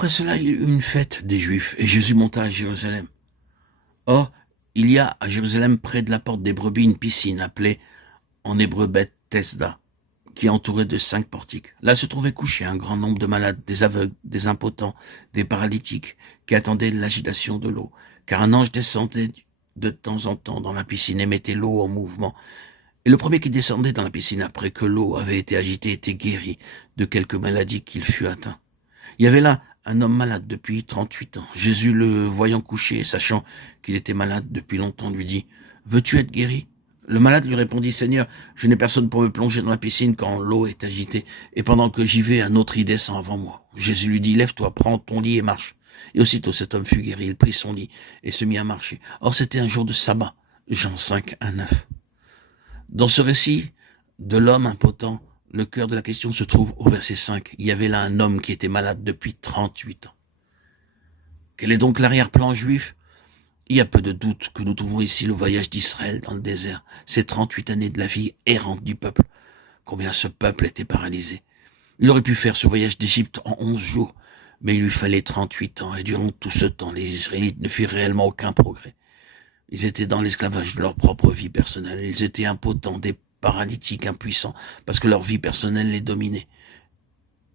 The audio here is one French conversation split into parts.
Après cela, il y eut une fête des Juifs, et Jésus monta à Jérusalem. Or, il y a à Jérusalem, près de la porte des brebis, une piscine appelée en hébreu Beth-Tesda, qui est entourée de 5 portiques. Là se trouvait couché un grand nombre de malades, des aveugles, des impotents, des paralytiques, qui attendaient l'agitation de l'eau, car un ange descendait de temps en temps dans la piscine et mettait l'eau en mouvement. Et le premier qui descendait dans la piscine après que l'eau avait été agitée était guéri de quelque maladie qu'il fût atteint. Il y avait là un homme malade depuis 38 ans. Jésus, le voyant couché et sachant qu'il était malade depuis longtemps, lui dit « Veux-tu être guéri ?» Le malade lui répondit « Seigneur, je n'ai personne pour me plonger dans la piscine quand l'eau est agitée, et pendant que j'y vais, un autre y descend avant moi. » Jésus lui dit « Lève-toi, prends ton lit et marche. » Et aussitôt cet homme fut guéri, il prit son lit et se mit à marcher. Or c'était un jour de sabbat, Jean 5, 1, 9. Dans ce récit de l'homme impotent, le cœur de la question se trouve au verset 5. Il y avait là un homme qui était malade depuis 38 ans. Quel est donc l'arrière-plan juif ? Il y a peu de doute que nous trouvons ici le voyage d'Israël dans le désert, ces 38 années de la vie errante du peuple. Combien ce peuple était paralysé. Il aurait pu faire ce voyage d'Égypte en 11 jours, mais il lui fallait 38 ans, et durant tout ce temps, les Israélites ne firent réellement aucun progrès. Ils étaient dans l'esclavage de leur propre vie personnelle, ils étaient impotents, des paralytiques, impuissants, parce que leur vie personnelle les dominait.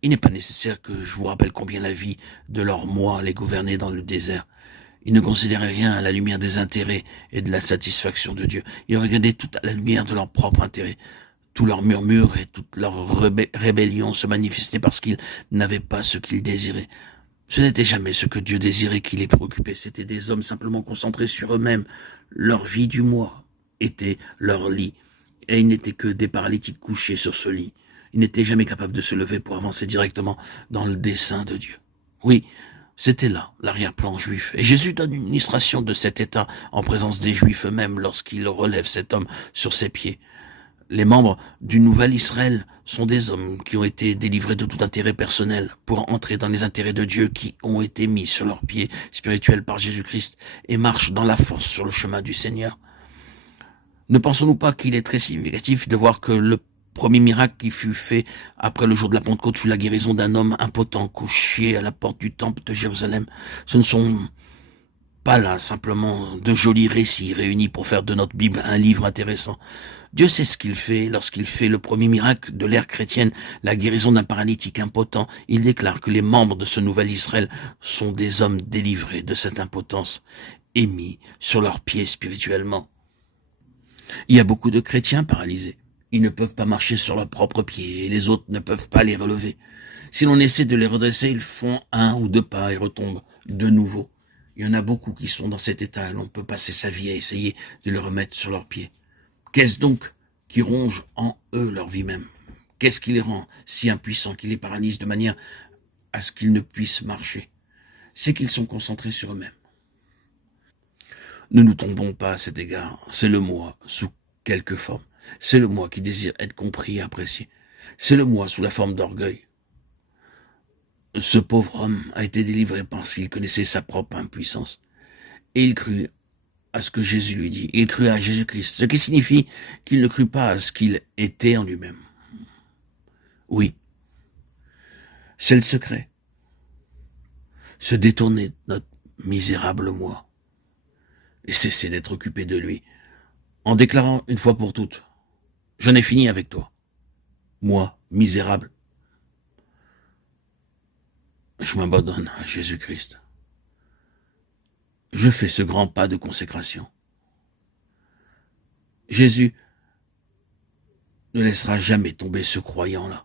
Il n'est pas nécessaire que je vous rappelle combien la vie de leurs moi les gouvernait dans le désert. Ils ne considéraient rien à la lumière des intérêts et de la satisfaction de Dieu. Ils regardaient tout à la lumière de leur propre intérêt. Tous leurs murmures et toute leur rébellion se manifestaient parce qu'ils n'avaient pas ce qu'ils désiraient. Ce n'était jamais ce que Dieu désirait qui les préoccupait. C'étaient des hommes simplement concentrés sur eux-mêmes. Leur vie du moi était leur lit. Et ils n'étaient que des paralytiques couchés sur ce lit. Ils n'étaient jamais capables de se lever pour avancer directement dans le dessein de Dieu. Oui, c'était là l'arrière-plan juif. Et Jésus donne une illustration de cet état en présence des Juifs eux-mêmes lorsqu'il relève cet homme sur ses pieds. Les membres du nouvel Israël sont des hommes qui ont été délivrés de tout intérêt personnel pour entrer dans les intérêts de Dieu qui ont été mis sur leurs pieds spirituels par Jésus-Christ et marchent dans la force sur le chemin du Seigneur. Ne pensons-nous pas qu'il est très significatif de voir que le premier miracle qui fut fait après le jour de la Pentecôte fut la guérison d'un homme impotent couché à la porte du temple de Jérusalem. Ce ne sont pas là simplement de jolis récits réunis pour faire de notre Bible un livre intéressant. Dieu sait ce qu'il fait lorsqu'il fait le premier miracle de l'ère chrétienne, la guérison d'un paralytique impotent. Il déclare que les membres de ce nouvel Israël sont des hommes délivrés de cette impotence et mis sur leurs pieds spirituellement. Il y a beaucoup de chrétiens paralysés. Ils ne peuvent pas marcher sur leurs propres pieds et les autres ne peuvent pas les relever. Si l'on essaie de les redresser, ils font 1 ou 2 pas et retombent de nouveau. Il y en a beaucoup qui sont dans cet état et l'on peut passer sa vie à essayer de les remettre sur leurs pieds. Qu'est-ce donc qui ronge en eux leur vie même ? Qu'est-ce qui les rend si impuissants, qui les paralyse de manière à ce qu'ils ne puissent marcher ? C'est qu'ils sont concentrés sur eux-mêmes. Ne nous trompons pas à cet égard, c'est le moi sous quelque forme. C'est le moi qui désire être compris et apprécié. C'est le moi sous la forme d'orgueil. Ce pauvre homme a été délivré parce qu'il connaissait sa propre impuissance. Et il crut à ce que Jésus lui dit. Il crut à Jésus-Christ, ce qui signifie qu'il ne crut pas à ce qu'il était en lui-même. Oui, c'est le secret. Se détourner de notre misérable moi et cesser d'être occupé de lui, en déclarant une fois pour toutes, j'en ai fini avec toi. Moi, misérable, je m'abandonne à Jésus-Christ. Je fais ce grand pas de consécration. Jésus ne laissera jamais tomber ce croyant-là.